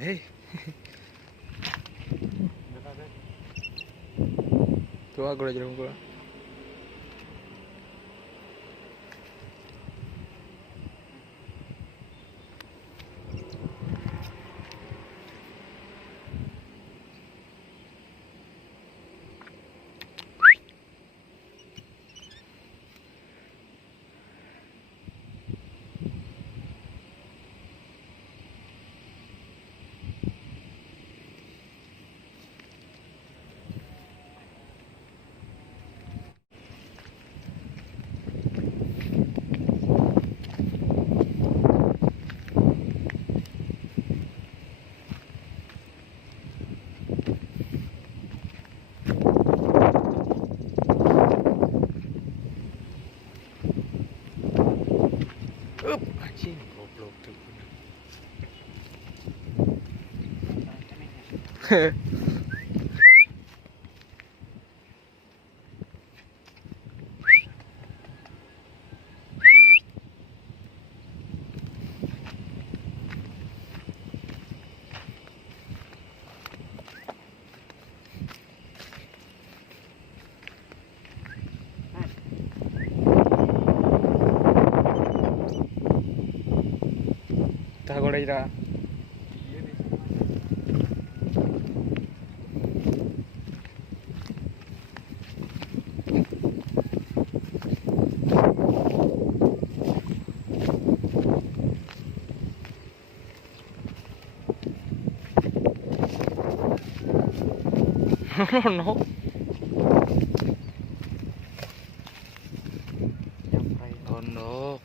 Hei. Tuh aku udah jalan gua. Anjing, goblok tuh. Tak boleh dah. No. Oh no.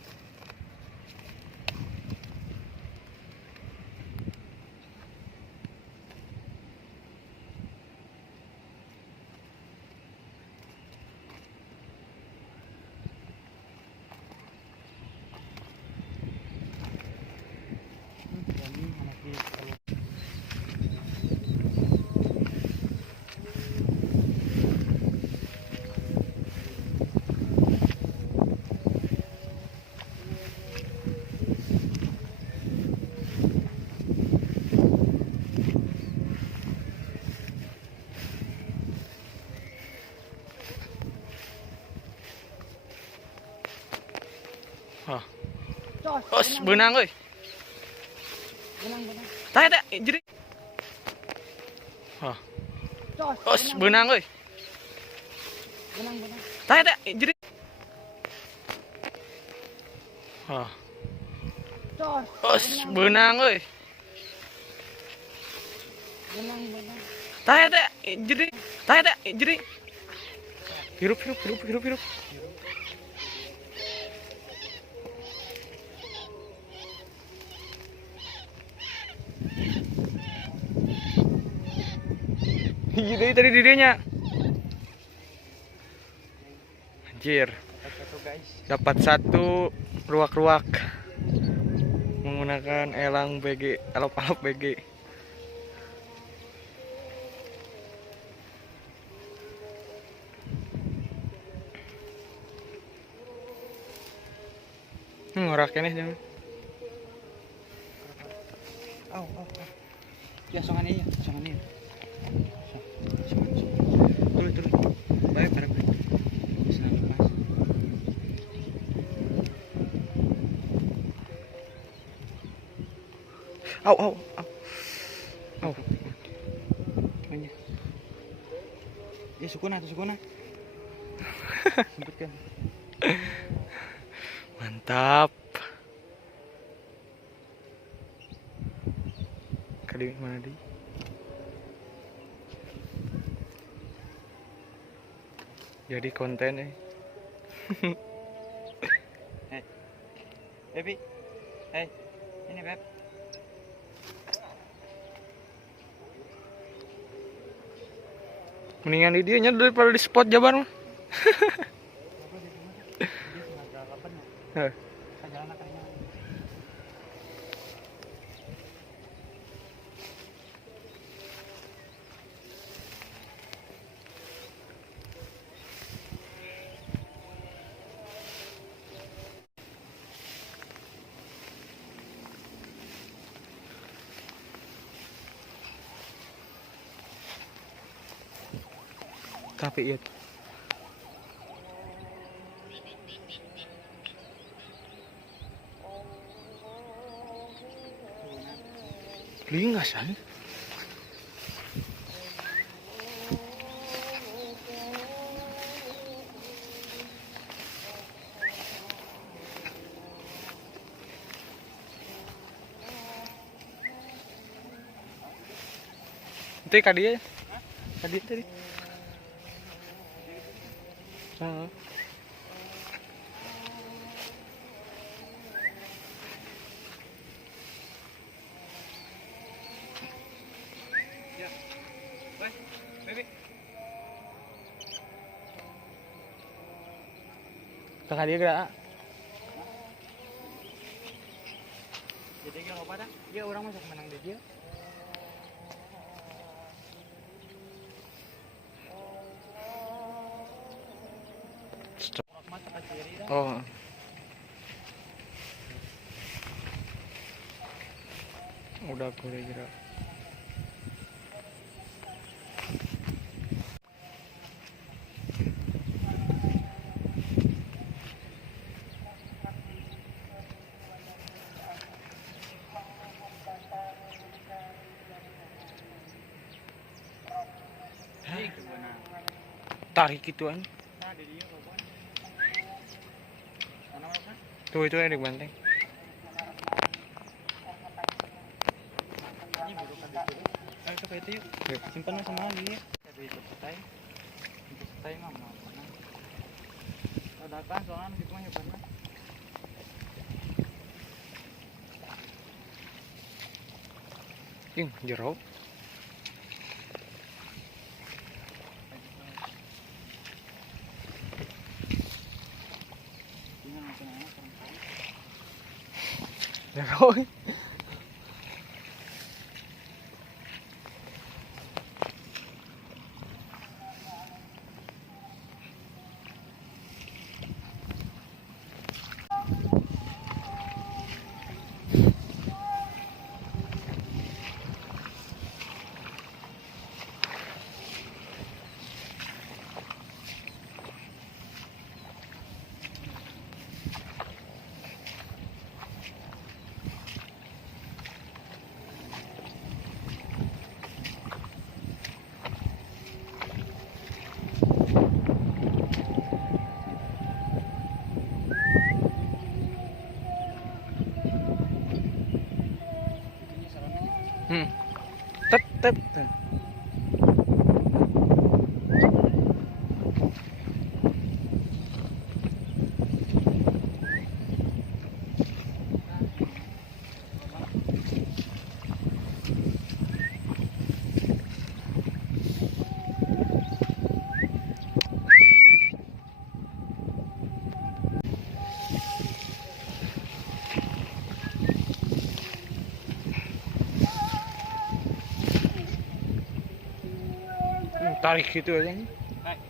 Ah. Os benang euy. Benang. Tah eta jadi. Ah. Os benang euy. Benang. Tah eta jadi. Ah. Os benang euy. Benang. Tah eta jadi. Tah eta jadi. Hirup. Gini tadi dirinya. Anjir. Dapat satu ruak-ruak menggunakan elang BG, alop-alop BG. Ngorak ini jangan. Ya songan iya. Turun. Baik para baik. Bisa lepas. Au. Gimana? Ya sukuna. Sempitkan. Mantap. Kali mana di? Jadi konten Baby. Hey. Ini beb. Mendingan di dia nya daripada di spot Jabar mah. Tapi iya. Lingasan. Itu kadi ya? Kadi tadi. Heeh. Ya. Bye. Baby. Kadi gerak. Jadi dia apa dah? Dia orang masuk menang di dia. Stop. Masuk ke kiri dah. Oh. Udah aku udah gerak. Hei, gimana? Tarik gituan. Nah, di dia kawan. Mana mana? Tuh itu yang di banteng. Ini buruk kan itu. Ayo coba itu yuk. Yuk. Simpan sama dia. Jadi itu petai. Itu petai mah mana? Ada kan soalnya di rumahnya benar. Ing jero. Ini langsung aja perempuan. Jero. Ini sarannya. Tet tet. Tarik gitu aja nih. Baik.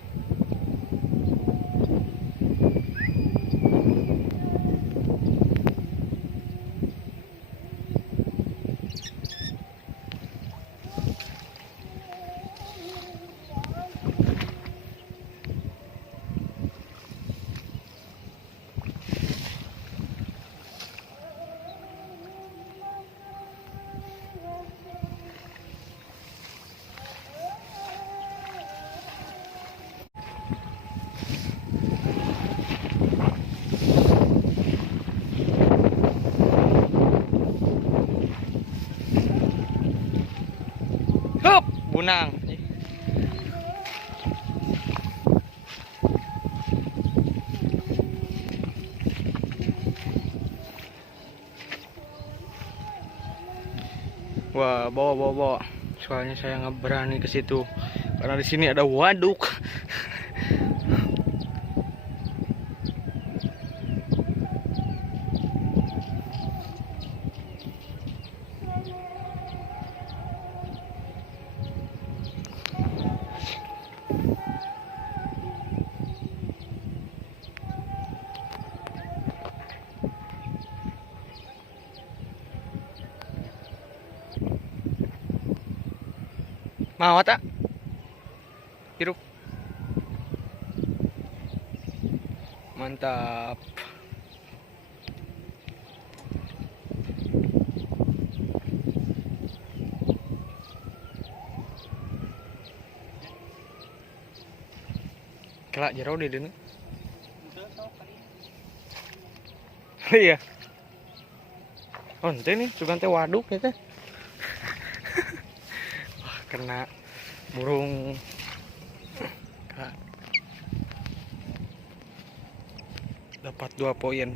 Hup, bunang. Wah, bawa. Soalnya saya nggak berani ke situ karena di sini ada waduk. Mau tak? Hirup. Mantap. Kelak jero di dene. Iya. Oh, ente nih, sugan teh waduk ya teh. Wah, kena burung. Kak. Dapat 2 poin.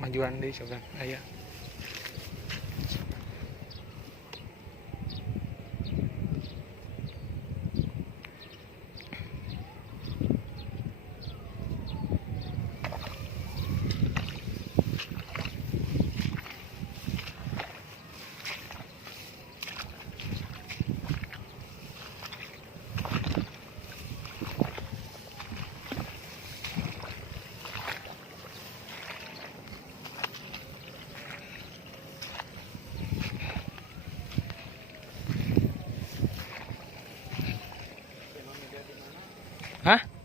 Majuan deh coba ayah. Hah?